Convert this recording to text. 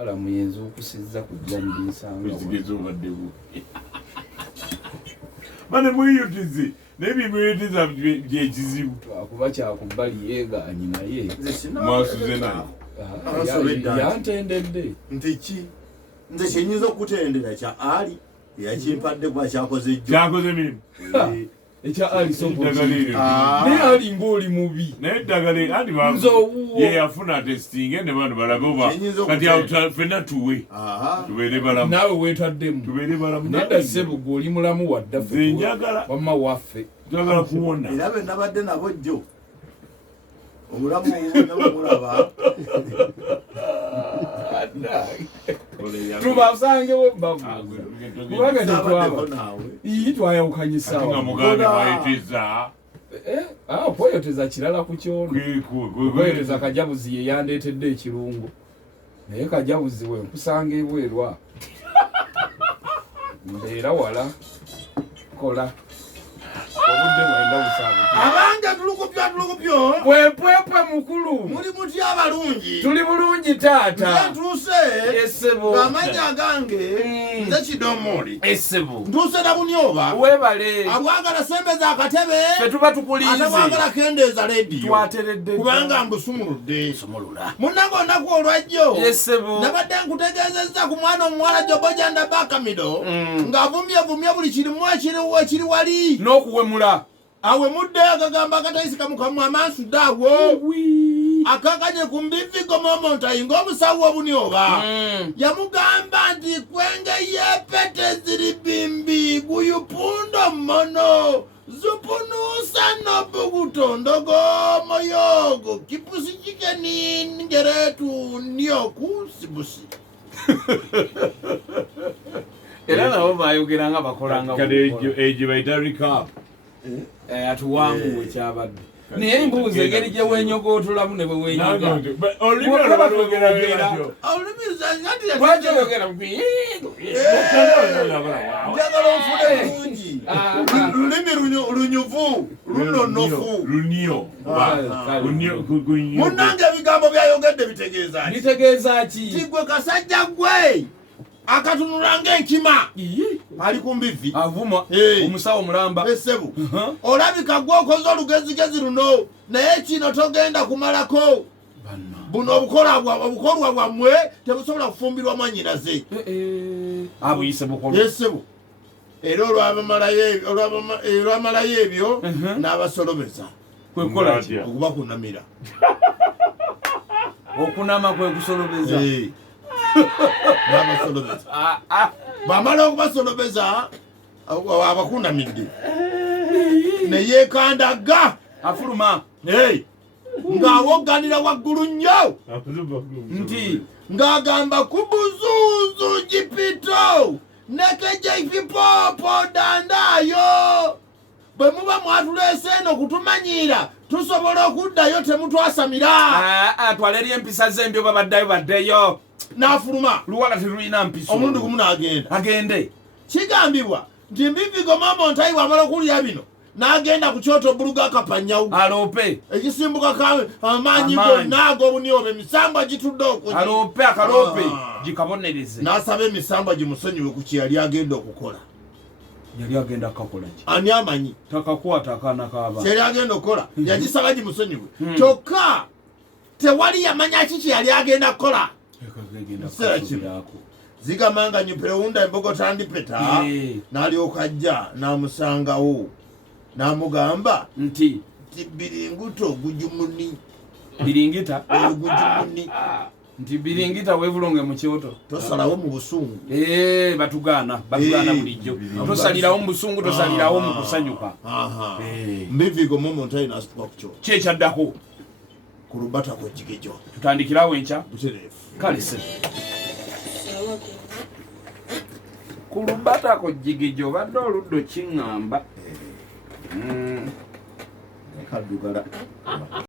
ala muyenzo okusizza kujja ndinsanga kuzigezo baddebu mane muyutize nebimuyutiza byekizibu akuba kyakubbali yeegaanyi naye mwasuze naye yantendedde nti ki nze kyenyinza okutendera kya ali yakimpadde kuba kyakoze mirimu ekya ali Dagalire. naye ali ng'oli mubi naye Dagalire andi ye yafuna testing ne bantu balagoba kati ffenna tuwe tubeere balamu naawe weetaddemu tubeere balamu nedda Ssebugu oli mulamu wadda nze njagala wamma waffe njagala kuwona era be nabadde nabo jjo omulamu mulaba tubasangewo bavuza kubanga tetwaba twayawukanyisa muganda wayitiza kwoyoteza kirala ku kyono kwoyoteza Kajabuzi ye yandeetedde ekirungo naye Kajabuzi we nkusanga ebwerwa mbeera wala kola obudde bwenda busaabu abange tulukupyo bwepwepwe mukulu muli mutya abalungi tuli bulungi taata ntuuse Essebo ng'amanya gange nze Kidomoli Essebo ntuuse na Bunyoba webale abwagala sembeza akatebe fetuba tukuliize atabwagala kendeeza lediyo twateredde kubanga mbusumuludde munnange olunaku olwajjo Essebo nabadde nkutegeezezza ku mwana omuwala Jobojanda Bakamido ng'avumyevumye buli kirimu ekiri wali n'okuwemula awemudde agagamba akatayisika mukamwa amansudde awo akakanye ku mbivigo momontayi ng'omusawo Obunyoba yamugamba nti kwenge yepete ziri bimbi guyupundo mmono zupunusa nobugutondogo moyogo kipusi chikeni ngeretu nyoku sibusi era nabo bayogeranga bakolanga egyo bayita recap atuwanguwe kyabadde naye mbuuza engeri gye wenyogootolamu ne bwe wenyoga njagala onfune bulungi lulimi lunyuvu lunonofu munnange ebigambo byayogedde bitegeeza ki tigwe kasajja gwe akatunula ng'enkima ali ku mbivi avuma omusawo mulamba Essebo olabika gwe okoze olugezigezi luno naye kino togenda kumalako buno obukolwa bwammwe tebusobola kufumbirwa mwanyinaze abuyise bukolo Essebo era olwamalayo ebyo n'abasolomeza kwekola okubakunamira okunama kwe kusolobeza n'abasolomeza bamala okubasolomeza abakunamidde neyeekandaga afuluma ng'awogganira waggulu nnyo nti ng'agamba kubuzuuzu jipito nekejeipipopo dandayo bwe muba mwatuleese eno kutumanyira tusobola okuddayo temutwasamira twala eri empisa z'embyo babaddayo baddeyo n'afuluma luwala terulina mpisa omulundi gumu n'agenda agende kigambibwa nti Mbivigo Momontayi bw'amala okulya bino n'agenda ku kyoto Buluga Kapanyawu alope ekisimbuka amaanyi gonna ag'Obunyoba emisambwa gitudde alope akalope gikabonereze n'asaba emisambwa gimusonyiwe ku kyeyali agenda okukola yali agenda kukakola ki ani amanyi takakwata akaana kaaba kyeyali agenda okukola yagisaba gimusonyiwe kyokka tewali yamanya ki kyeyali agenda kukola zigamanga nyupereunda embogo tandipeta n'alyoka ajja n'amusangawo n'amugamba nti biringuto gujumuni biringita gujumuni nti biringita wevulonge mu kyoto tosalawo mu busungu batugana bulijjo tosalirawo mu busungu tosalirawo mu kusanyuka Mbivigo Momontayi n'asituka ku kyoto kyekyaddako ku lubata ku Jigejo tutandikirawo enkya butereefu kale se ku lubata ku Jigejo obadde oluddo kiŋŋamba kaddugala